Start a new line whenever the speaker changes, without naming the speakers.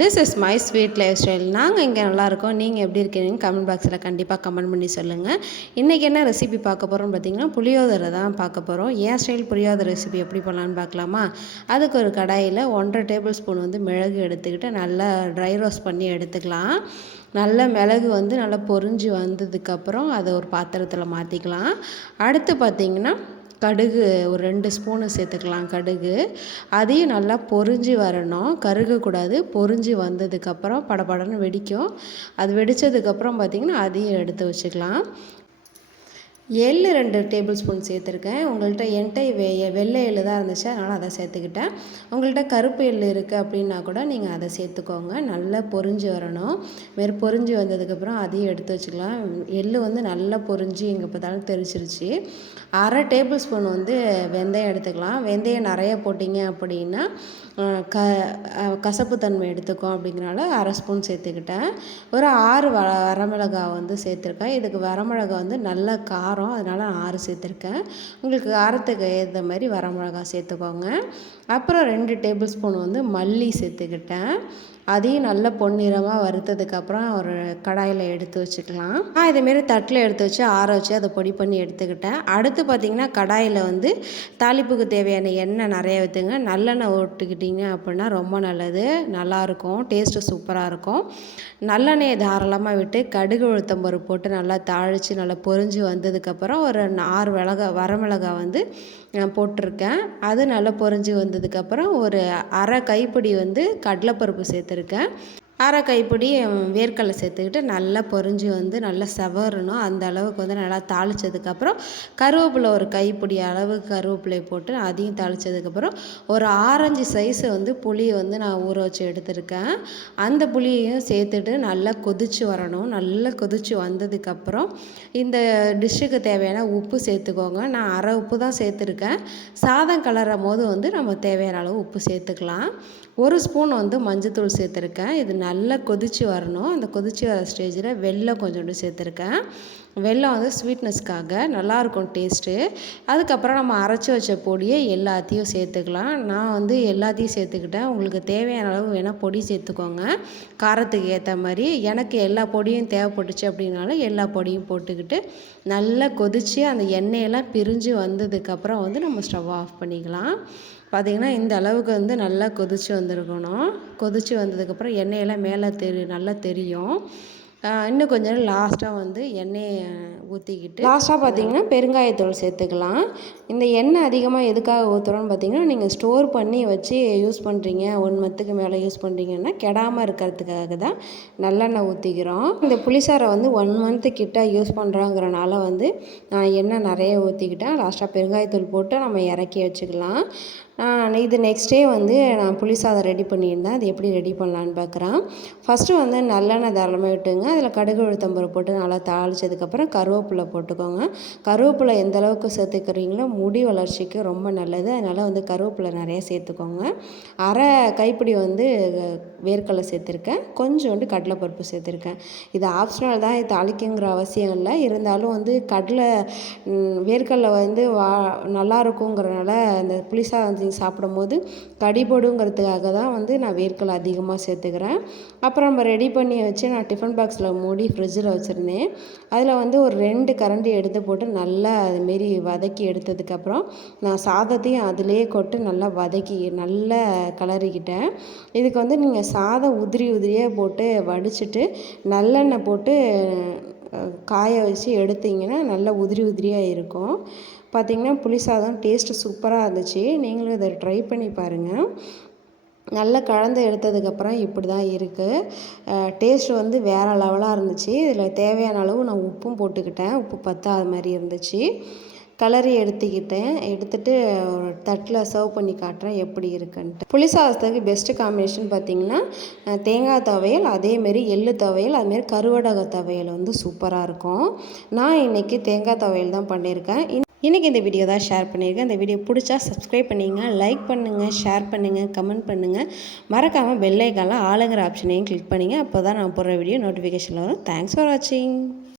This is my sweet life style நாங்கள் இங்கே நல்லாயிருக்கோம் நீங்கள் எப்படி இருக்கீங்க கமெண்ட் பாக்ஸில் கண்டிப்பாக கமெண்ட் பண்ணி சொல்லுங்கள் இன்றைக்கி என்ன ரெசிபி பார்க்க போகிறோம்னு பார்த்தீங்கன்னா புளியோதரை தான் பார்க்க போகிறோம் ஏன் ஸ்டைல் புளியோதரை ரெசிபி எப்படி பண்ணலான்னு பார்க்கலாமா? அதுக்கு ஒரு கடாயில் ஒன்றரை டேபிள் ஸ்பூன் வந்து மிளகு எடுத்துக்கிட்டு நல்லா ட்ரை ரோஸ்ட் பண்ணி எடுத்துக்கலாம். நல்ல மிளகு வந்து நல்லா பொரிஞ்சு வந்ததுக்கப்புறம் அதை ஒரு பாத்திரத்தில் மாற்றிக்கலாம் அடுத்து பார்த்திங்கன்னா கடுகு ஒரு ரெண்டு ஸ்பூனு சேர்த்துக்கலாம் கடுகு. அதையும் நல்லா பொறிஞ்சி வரணும். கருகக்கூடாது பொறிஞ்சி வந்ததுக்கப்புறம் படபடன்னு வெடிக்கும். அது வெடித்ததுக்கப்புறம் பார்த்திங்கன்னா அதையும் எடுத்து வச்சுக்கலாம். எள்ளு ரெண்டு டேபிள் ஸ்பூன் சேர்த்துருக்கேன். உங்கள்கிட்ட என்கிட்ட வெ வெள்ளை எள்ளு தான் இருந்துச்சு அதனால் அதை சேர்த்துக்கிட்டேன். உங்கள்கிட்ட கருப்பு எள்ளு இருக்குது அப்படின்னா கூட நீங்கள் அதை சேர்த்துக்கோங்க. நல்லா பொரிஞ்சு வரணும். மாரி பொறிஞ்சு வந்ததுக்கப்புறம் அதையும் எடுத்து வச்சுக்கலாம். எள்ளு வந்து நல்லா பொரிஞ்சு எங்கே பார்த்தாலும் தெரிச்சிருச்சு அரை டேபிள் ஸ்பூன் வந்து வெந்தயம் எடுத்துக்கலாம். வெந்தயம் நிறைய போட்டிங்க அப்படின்னா க கசப்புத்தன்மை எடுத்துக்கும் அப்படிங்கிறனால அரை ஸ்பூன் சேர்த்துக்கிட்டேன். ஒரு ஆறு வ வரமிளகாய் வந்து சேர்த்துருக்கேன். இதுக்கு வரமிளகா வந்து நல்ல காரம் அதனால் நான் ஆறு சேர்த்துருக்கேன். உங்களுக்கு காரத்துக்கு ஏற்ற மாதிரி வரமிளகா சேர்த்துக்கோங்க. அப்புறம் ரெண்டு டேபிள் ஸ்பூன் வந்து மல்லி சேர்த்துக்கிட்டேன். அதையும் நல்லா பொன்னிறமாக வறுத்ததுக்கப்புறம் ஒரு கடாயில் எடுத்து வச்சுக்கலாம். நான் இதேமாரி தட்டில் எடுத்து வச்சு ஆற வச்சு அதை பொடி பண்ணி எடுத்துக்கிட்டேன். அடுத்து பார்த்திங்கன்னா கடாயில் வந்து தாளிப்புக்கு தேவையான எண்ணெய் நிறைய ஊற்றுங்க நல்லெண்ணெய் ஓட்டுக்கிட்டிங்க அப்படின்னா ரொம்ப நல்லது. நல்லாயிருக்கும் டேஸ்ட்டு சூப்பராக இருக்கும். நல்லெண்ணெயை தாராளமாக விட்டு கடுகு உளுத்தம்பருப்பு போட்டு நல்லா தாளித்து நல்லா பொரிஞ்சு வந்ததுக்கப்புறம் ஒரு ஆறு மிளகா வரமிளகா வந்து போட்டிருக்கேன். அது நல்லா பொறிஞ்சு வந்ததுக்கப்புறம் ஒரு அரை கைப்பிடி வந்து கடலைப்பருப்பு சேர்த்துருக்கேன் அரை கைப்பிடி வேர்க்கடலை சேர்த்துக்கிட்டு நல்லா பொரிஞ்சு வந்து நல்லா செவரணும். அந்த அளவுக்கு வந்து நல்லா தாளித்ததுக்கப்புறம் கருவேப்பிலை ஒரு கைப்பிடி அளவு கருவேப்பிலை போட்டு அதையும் தாளித்ததுக்கப்புறம் ஒரு ஆரஞ்சு சைஸு வந்து புளியை வந்து நான் ஊற வச்சு எடுத்திருக்கேன். அந்த புளியையும் சேர்த்துட்டு நல்லா கொதித்து வரணும். நல்லா கொதித்து வந்ததுக்கப்புறம் இந்த டிஷ்ஷுக்கு தேவையான உப்பு சேர்த்துக்கோங்க. நான் அரை உப்பு தான் சேர்த்துருக்கேன். சாதம் கலரும் போது வந்து நம்ம தேவையான அளவு உப்பு சேர்த்துக்கலாம். ஒரு ஸ்பூன் வந்து மஞ்சத்தூள் சேர்த்துருக்கேன். இது நல்லா நல்லா கொதித்து வரணும். அந்த கொதித்து வர ஸ்டேஜில் வெள்ளம் கொஞ்சோண்டு சேர்த்துருக்கேன். வெல்லம் வந்து ஸ்வீட்னஸ்க்காக நல்லாயிருக்கும் டேஸ்ட்டு அதுக்கப்புறம் நம்ம அரைச்சி வச்ச பொடியை எல்லாத்தையும் சேர்த்துக்கலாம். நான் வந்து எல்லாத்தையும் சேர்த்துக்கிட்டேன். உங்களுக்கு தேவையான அளவு வேணால் பொடி சேர்த்துக்கோங்க. காரத்துக்கு ஏற்ற மாதிரி எனக்கு எல்லா பொடியும் தேவைப்பட்டுச்சு அப்படின்னாலும் எல்லா பொடியும் போட்டுக்கிட்டு நல்லா கொதித்து அந்த எண்ணெயெல்லாம் பிரிஞ்சு வந்ததுக்கப்புறம் வந்து நம்ம ஸ்டவ் ஆஃப் பண்ணிக்கலாம். பார்த்திங்கன்னா இந்த அளவுக்கு வந்து நல்லா கொதித்து வந்திருக்கணும். கொதித்து வந்ததுக்கப்புறம் எண்ணெயெல்லாம் மேலே தெரி நல்லா தெரியும். இன்னும் கொஞ்சம் லாஸ்ட்டாக வந்து எண்ணெயை ஊற்றிக்கிட்டு லாஸ்ட்டாக பார்த்தீங்கன்னா பெருங்காயத்தூள் சேர்த்துக்கலாம். இந்த எண்ணெய் அதிகமாக எதுக்காக ஊற்றுறோன்னு பார்த்தீங்கன்னா நீங்கள் ஸ்டோர் பண்ணி வச்சு யூஸ் பண்ணுறீங்க ஒன் மந்த்துக்கு மேலே யூஸ் பண்ணுறீங்கன்னா கெடாமல் இருக்கிறதுக்காக தான் நல்லெண்ணெய் ஊற்றிக்கிறோம் இந்த புளிசாரை வந்து ஒன் மந்த்து கிட்ட யூஸ் பண்ணுறோங்கிறனால வந்து நான் எண்ணெய் நிறைய ஊற்றிக்கிட்டேன் லாஸ்ட்டாக பெருங்காயத்தூள் போட்டு நம்ம இறக்கி வச்சுக்கலாம். இது நெக்ஸ்ட் டே வந்து நான் புளிசாதம் ரெடி பண்ணியிருந்தேன். அது எப்படி ரெடி பண்ணலான்னு பார்க்குறேன் ஃபஸ்ட்டு வந்து நல்லெண்ணெய் தாராளமாக விட்டுங்க. அதில் கடுகு உளுத்தம்பருப்பு போட்டு நல்லா தாளித்ததுக்கப்புறம் கருவேப்பிலை போட்டுக்கோங்க. கருவேப்பிலை எந்த அளவுக்கு சேர்த்துக்கிறீங்களோ முடி வளர்ச்சிக்கு ரொம்ப நல்லது. அதனால் வந்து கருவேப்பிலை நிறைய சேர்த்துக்கோங்க. அரை கைப்பிடி வந்து வேர்க்கடலை சேர்த்துருக்கேன். கொஞ்சோண்டு கடலைப்பருப்பு சேர்த்துருக்கேன். இது ஆப்ஷனல் தான். இது தாளிக்குங்கிற அவசியம் இல்லை. இருந்தாலும் வந்து கடலை வேர்க்கடலை வந்து வா நல்லா இருக்குங்கிறனால அந்த புளிசாதம் செஞ்சு சாப்பிடும்போது கடிபடுங்கிறதுக்காக தான் வந்து நான் வேர்க்கடலை அதிகமாக சேர்த்துக்கிறேன். அப்புறம் நம்ம ரெடி பண்ணி வச்சு நான் டிஃபன் பாக்ஸில் மூடி ஃப்ரிட்ஜில் வச்சுருந்தேன். அதில் வந்து ஒரு ரெண்டு கரண்டி எடுத்து போட்டு நல்லா அதுமாரி வதக்கி எடுத்ததுக்கப்புறம் நான் சாதத்தையும் அதிலே கொட்டு நல்லா வதக்கி நல்லா கலரிக்கிட்டேன் இதுக்கு வந்து நீங்கள் சாதம் உதிரி உதிரியாக போட்டு வடிச்சிட்டு நல்லெண்ணெய் போட்டு காய வச்சு எடுத்தீங்கன்னா நல்லா உதிரி உதிரியாக இருக்கும். பார்த்திங்கன்னா புளி சாதம் டேஸ்ட்டு சூப்பராக இருந்துச்சு. நீங்களும் இதை ட்ரை பண்ணி பாருங்கள் நல்லா கலந்து எடுத்ததுக்கப்புறம் இப்படி தான் இருக்குது டேஸ்ட் வந்து வேறு லெவலாக இருந்துச்சு. இதில் தேவையான அளவு நான் உப்பும் போட்டுக்கிட்டேன். உப்பு பத்தாத மாதிரி இருந்துச்சு. கலரி எடுத்துக்கிட்டேன். எடுத்துகிட்டு ஒரு தட்டில் சர்வ் பண்ணி காட்டுறேன் எப்படி இருக்குன்ட்டு. புளி சாதத்துக்கு பெஸ்ட்டு காம்பினேஷன் பார்த்திங்கன்னா தேங்காய் துவையல் அதேமாரி எள்ளு துவையல் அதுமாரி கருவடக துவையல் வந்து சூப்பராக இருக்கும். நான் இன்றைக்கி தேங்காய் துவையல் தான் பண்ணியிருக்கேன். இன்றைக்கி இந்த வீடியோ தான் ஷேர் பண்ணியிருக்கேன். இந்த வீடியோ பிடிச்சா சப்ஸ்கிரைப் பண்ணிங்க லைக் பண்ணுங்கள் ஷேர் பண்ணுங்கள் கமெண்ட் பண்ணுங்கள் மறக்காமல் பெல்லைக்காலாம் ஆளுங்கிற ஆப்ஷனையும் கிளிக் பண்ணிங்க. அப்போ தான் நான் போடுற வீடியோ நோட்டிஃபிகேஷன் வரும். தேங்க்ஸ் ஃபார் வாட்சிங்